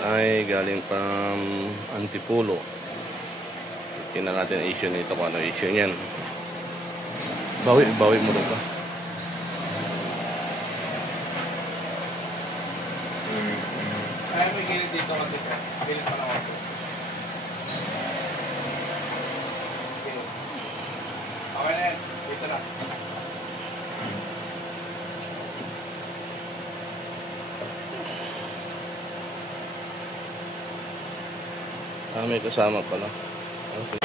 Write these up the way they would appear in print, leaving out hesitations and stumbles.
ay galing pang Antipolo. Tingnan natin issue nito kung ano issue niyan. Bawi mo rin ba? Kaya may gilid dito kasi siya. Gilid pa na ako. Okay na yan. Dito na. May kasama pala. Okay.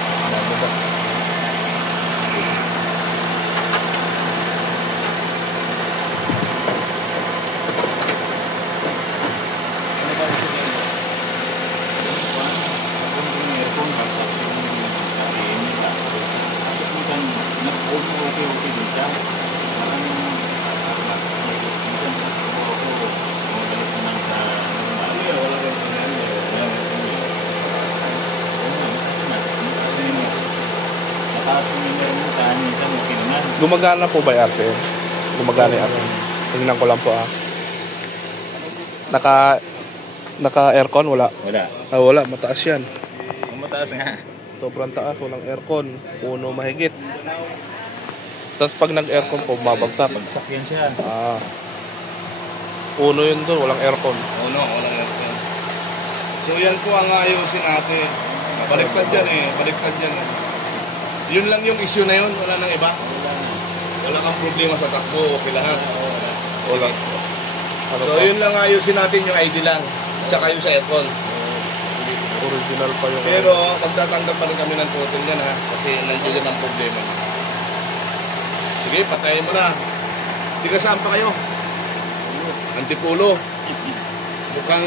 Gumagana po ba yung arte? Gumagana yung arte? Tingnan ko lang po Naka-aircon? Wala? Wala. Wala. Mataas yan. Mataas nga. Sobrang taas. Walang aircon. Puno mahigit. Tapos pag nag-aircon po, mabagsak. Bagsak yan siya. Puno yun doon. Walang aircon. Walang aircon. So yan po ang ayusin natin. Baliktad yan Baliktad yan Yun lang yung issue na yun. Wala nang iba. Wala kang problema sa takbo. Okay lahat. Wala. So yun lang ayusin natin yung ID lang. Tsaka yung sa aircon. Original pa yung... Pero magtatanggap pa rin kami ng total yan kasi nandiyan ang problema. Sige, patayin mo na. Tiga saan pa kayo? Antipolo. Mukhang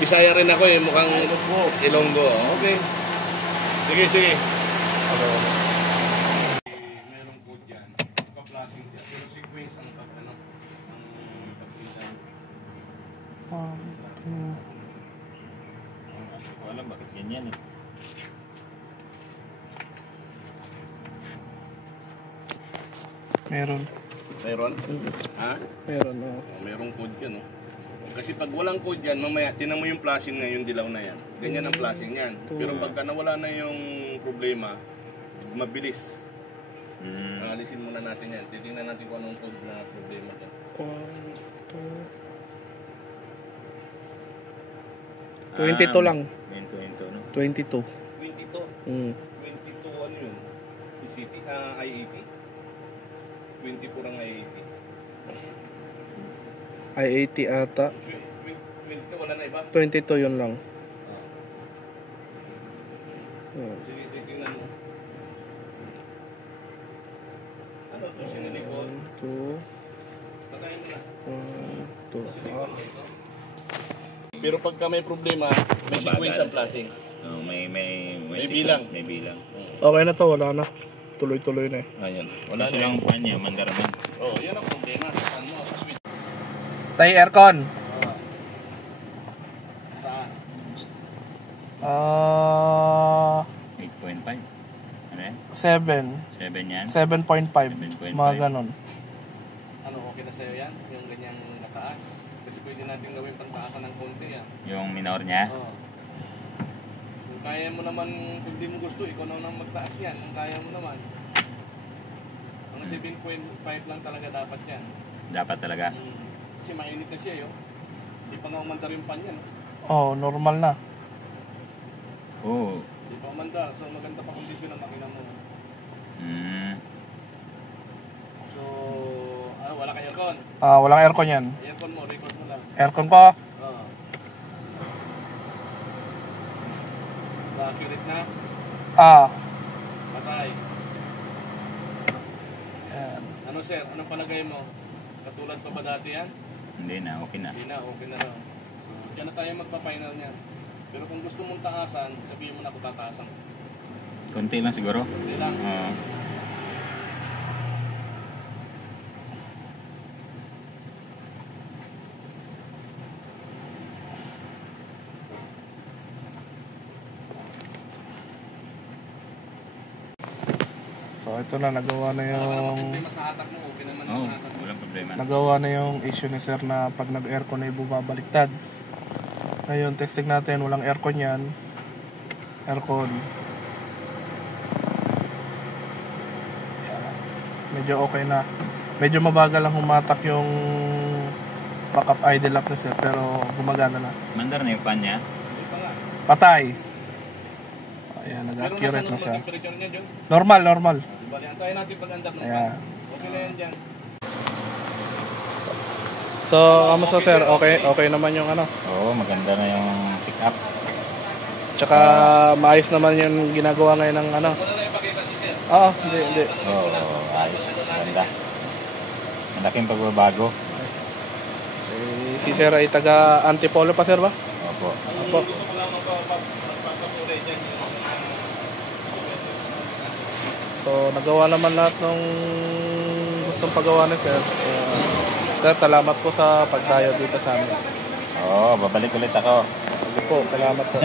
Bisaya rin ako mukhang Ilonggo. Okay. Sige. Meron po dyan. Ka-flashing dyan. Pero sequence ang pagpisan. Alam bakit ganyan Meron? Ha? Meron, Merong code yan, Kasi pag walang code yan, mamaya, tinan mo yung flashing na yung dilaw na yan. Ganyan ang flashing yan. Pero pagka nawala na yung problema, mabilis. Alisin muna natin yan. Titingnan natin kung anong code na problema dyan. 22 lang. 22, no? 22. 22? 22 ano yun? I-80? 24 ang I-80. I-80 ata. 22 wala na iba? 22 yun lang. Sige, titingnan mo. Ano ito sinilikod? 2. Patayin mo na. 2. Pero pagka may problema, may sequence ang flashing. May bilang. May bilang. Okay na to, wala na. Tuloy-tuloy na Ayan. Wala silang pan niya, mandaraman. Yan ang problema. Saan mo? Sa switch. Tay aircon. Saan? 8.5. Ano yan? 7. 7 yan? 7.5. Mga ganon. Ano, okay na sa'yo yan? Yung ganyang nataas? Kasi pwede natin gawin pantaasan ng konti yan. Yung minor niya? Kung kaya mo naman, kung di mo gusto, ikaw na nang magtaas yan. Kung kaya mo naman. Mga 7.5 lang talaga dapat yan. Dapat talaga? Kasi mainit na siya Hindi pa nga umandar yung pan yan. Normal na. Hindi pa umandar. So maganda pa kondisyon ang makina mo. So, wala kang aircon? Walang aircon yan. Aircon mo, record mo lang. Aircon ko? Accurate na? Patay. Ano sir, anong palagay mo? Katulad pa ba dati yan? Hindi na, okay na. Hindi na, okay na lang. So, dyan na tayo magpa-final niyan. Pero kung gusto mong taasan, sabihin mo na kung tataasan. Konti lang siguro? Konti lang. So ito na, nagawa na yung... Sa hatak mo, okay naman. Walang problema. Nagawa na yung issue ni sir na pag nag-aircon ay bumabaliktad. Ngayon, testing natin. Walang aircon yan. Aircon. Yan. Medyo okay na. Medyo mabagal lang humatak yung backup idle lock na sir. Pero gumagana na. Mandar na yung fan niya. Patay. Ayan, Meron nag-accurate na siya. temperature niya dyan. Normal. Bali, antayin natin pag-andar ng Ayan. Okay na yan dyan. So, kamusta sir? Okay naman yung ano. Oo, maganda na yung pick up. Tsaka maayos naman yung ginagawa ngayon ng ano. Wala na ipakita si sir. Oo, hindi. Oo, ayos. Maganda. Malaking pagbabago. Si sir ay taga Antipolo pa sir ba? Opo. Opo. Gusto ko lang magpapakulay dyan. So, nagawa naman lahat ng gustong pagawa ni sir. Sir, salamat po sa pagdayo dito sa amin. Oo, babalik ulit ako. Sige po, salamat po.